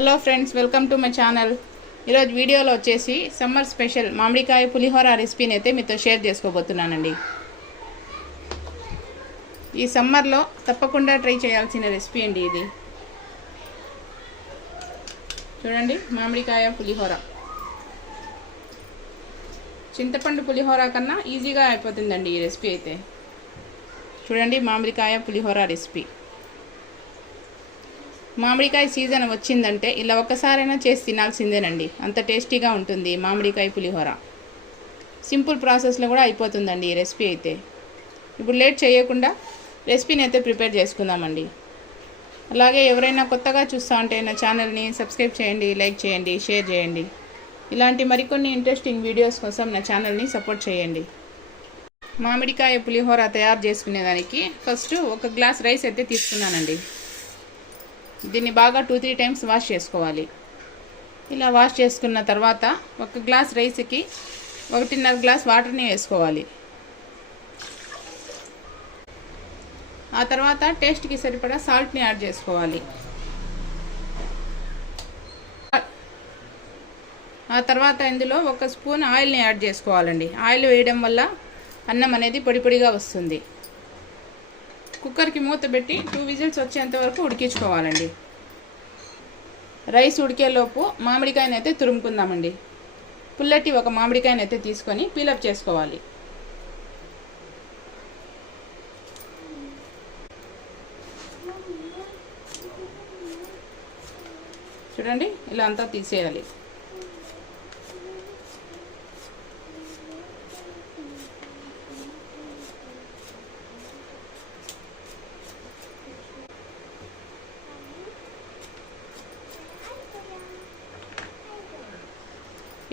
Hello friends welcome to my channel ఈరోజు వీడియోలో వచ్చేసి సమ్మర్ స్పెషల్ మామిడికాయ పులిహోర రెసిపీని అయితే మీతో షేర్ చేసుకోబోతున్నానండి. ఈ సమ్మర్లో తప్పకుండా ట్రై చేయాల్సిన రెసిపీ అండి ఇది. చూడండి మామిడికాయ పులిహోర. చింతపండు పులిహోర కన్నా ఈజీగా అయిపోతుందండి ఈ రెసిపీ అయితే. చూడండి మామిడికాయ పులిహోర రెసిపీ. మామిడికాయ సీజన్ వచ్చిందంటే ఇలా ఒక్కసారైనా చేసి తినాల్సిందేనండి. అంత టేస్టీగా ఉంటుంది మామిడికాయ పులిహోర. సింపుల్ ప్రాసెస్లో కూడా అయిపోతుందండి ఈ రెసిపీ అయితే. ఇప్పుడు లేట్ చేయకుండా రెసిపీని అయితే ప్రిపేర్ చేసుకుందామండి. అలాగే ఎవరైనా కొత్తగా చూస్తూ ఉంటే నా ఛానల్ని సబ్స్క్రైబ్ చేయండి లైక్ చేయండి షేర్ చేయండి. ఇలాంటి మరికొన్ని ఇంట్రెస్టింగ్ వీడియోస్ కోసం నా ఛానల్ని సపోర్ట్ చేయండి. మామిడికాయ పులిహోర తయారు చేసుకునేదానికి ఫస్ట్ ఒక గ్లాస్ రైస్ అయితే తీసుకున్నానండి. దీన్ని బాగా టూ త్రీ టైమ్స్ వాష్ చేసుకోవాలి. ఇలా వాష్ చేసుకున్న తర్వాత ఒక గ్లాస్ రైస్కి ఒకటిన్నర గ్లాస్ వాటర్ని వేసుకోవాలి. ఆ తర్వాత టేస్ట్కి సరిపడా సాల్ట్ని యాడ్ చేసుకోవాలి. ఆ తర్వాత ఇందులో ఒక స్పూన్ ఆయిల్ని యాడ్ చేసుకోవాలండి. ఆయిల్ వేయడం వల్ల అన్నం అనేది పొడి పొడిగా వస్తుంది. కుక్కర్కి మూత పెట్టి టూ విజిల్స్ వచ్చేంత వరకు ఉడికించుకోవాలండి. రైస్ ఉడికేలోపు మామిడికాయని అయితే తురుముకుందామండి. పుల్లటి ఒక మామిడికాయని అయితే తీసుకొని పీలప్ చేసుకోవాలి. చూడండి ఇలా అంతా తీసేయాలి.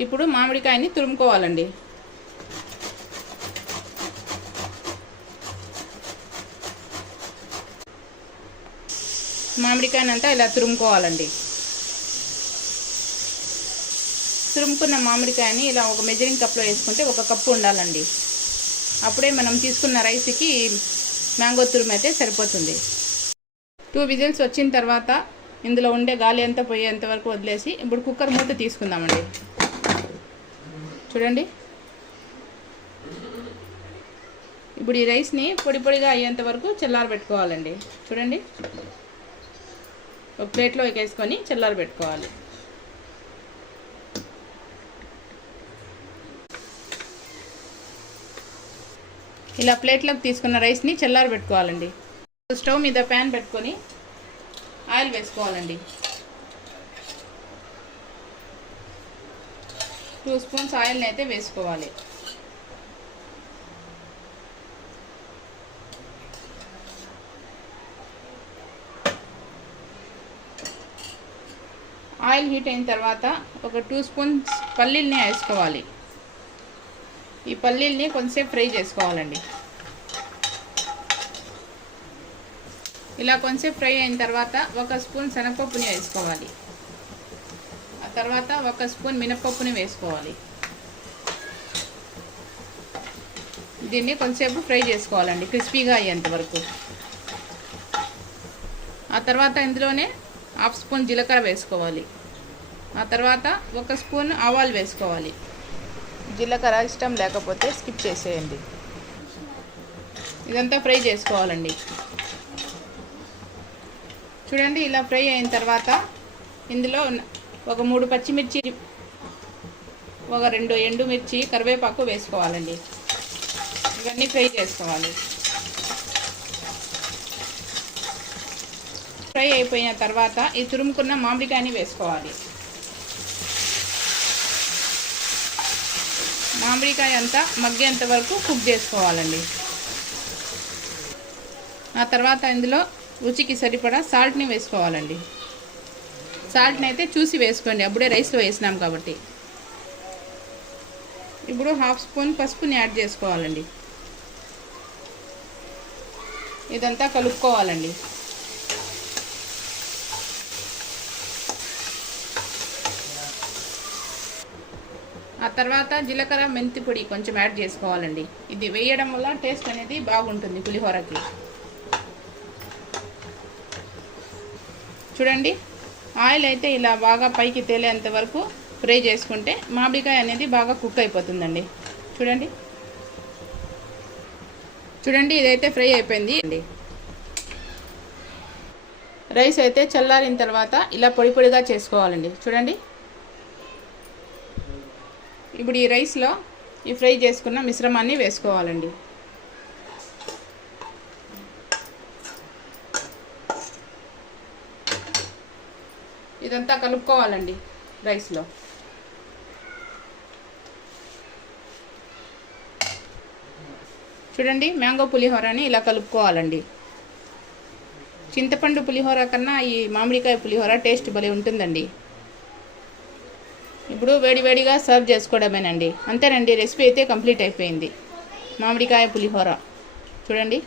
ఇప్పుడు మామిడికాయని తురుముకోవాలండి. మామిడికాయనంతా ఇలా తురుముకోవాలండి. తురుముకున్న మామిడికాయని ఇలా ఒక మెజరింగ్ కప్లో వేసుకుంటే ఒక కప్పు ఉండాలండి. అప్పుడే మనం తీసుకున్న రైస్కి మ్యాంగో తురుము అయితే సరిపోతుంది. టూ విజిల్స్ వచ్చిన తర్వాత ఇందులో ఉండే గాలి అంతా పోయేంత వరకు వదిలేసి ఇప్పుడు కుక్కర్ మూత తీసుకుందామండి. చూడండి. ఇప్పుడు ఈ రైస్ని పొడి పొడిగా అయ్యేంత వరకు చల్లారబెట్టుకోవాలండి చూడండి. ఒక ప్లేట్లో వేసుకొని చల్లారబెట్టుకోవాలి ఇలా ప్లేట్లోకి తీసుకున్న రైస్ని చల్లారబెట్టుకోవాలండి స్టవ్ మీద ప్యాన్ పెట్టుకొని ఆయిల్ వేసుకోవాలండి. టూ స్పూన్స్ ఆయిల్ని అయితే వేసుకోవాలి. ఆయిల్ హీట్ అయిన తర్వాత ఒక టూ స్పూన్స్ పల్లీల్ని వేసుకోవాలి. ఈ పల్లీల్ని కొంచెంసేపు ఫ్రై చేసుకోవాలండి. ఇలా కొంచెంసేపు ఫ్రై అయిన తర్వాత ఒక స్పూన్ శనగపప్పుని వేసుకోవాలి. తర్వాత ఒక స్పూన్ మినపప్పుని వేసుకోవాలి. దీన్ని కొంచెంసేపు ఫ్రై చేసుకోవాలండి క్రిస్పీగా అయ్యేంత వరకు. ఆ తర్వాత ఇందులోనే హాఫ్ స్పూన్ జీలకర్ర వేసుకోవాలి. ఆ తర్వాత ఒక స్పూన్ ఆవాలు వేసుకోవాలి. జీలకర్ర ఇష్టం లేకపోతే స్కిప్ చేసేయండి. ఇదంతా ఫ్రై చేసుకోవాలండి. చూడండి ఇలా ఫ్రై అయిన తర్వాత ఇందులో ఒక మూడు పచ్చిమిర్చి ఒక రెండు ఎండుమిర్చి కరివేపాకు వేసుకోవాలండి. ఇవన్నీ ఫ్రై చేసుకోవాలి. ఫ్రై అయిపోయిన తర్వాత ఈ తురుముకున్న మామిడికాయని వేసుకోవాలి. మామిడికాయ అంతా మగ్గేంత వరకు కుక్ చేసుకోవాలండి. ఆ తర్వాత ఇందులో రుచికి సరిపడా సాల్ట్ని వేసుకోవాలండి. సాల్ట్ని అయితే చూసి వేసుకోండి. అప్పుడే రైస్లో వేసినాం కాబట్టి. ఇప్పుడు హాఫ్ స్పూన్ పసుపుని యాడ్ చేసుకోవాలండి. ఇదంతా కలుపుకోవాలండి. ఆ తర్వాత జీలకర్ర మెంతి పొడి కొంచెం యాడ్ చేసుకోవాలండి. ఇది వేయడం వల్ల టేస్ట్ అనేది బాగుంటుంది పులిహోరకి. చూడండి. ఆయిల్ అయితే ఇలా బాగా పైకి తేలేంత వరకు ఫ్రై చేసుకుంటే మామిడికాయ అనేది బాగా కుక్ అయిపోతుందండి. చూడండి. చూడండి ఇదైతే ఫ్రై అయిపోయింది. అండి రైస్ అయితే చల్లారిన తర్వాత ఇలా పొడి పొడిగా చేసుకోవాలండి. చూడండి. ఇప్పుడు ఈ రైస్లో ఈ ఫ్రై చేసుకున్న మిశ్రమాన్ని వేసుకోవాలండి. ఇదంతా కలుపుకోవాలండి రైస్లో. చూడండి మ్యాంగో పులిహోరని ఇలా కలుపుకోవాలండి. చింతపండు పులిహోర కన్నా ఈ మామిడికాయ పులిహోర టేస్ట్ భలే ఉంటుందండి. ఇప్పుడు వేడివేడిగా సర్వ్ చేసుకోవడమేనండి. అంతేనండి రెసిపీ అయితే కంప్లీట్ అయిపోయింది. మామిడికాయ పులిహోర. చూడండి.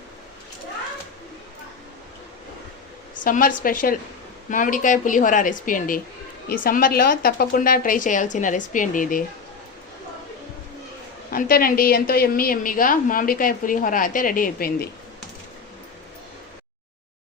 Summer special. మామిడికాయ పులిహోర రెసిపీ అండి. ఈ సమ్మర్లో తప్పకుండా ట్రై చేయాల్సిన రెసిపీ అండి ఇది. అంతేనండి ఎంతో ఎమ్మి ఎమ్మిగా మామిడికాయ పులిహోర అయితే రెడీ అయిపోయింది.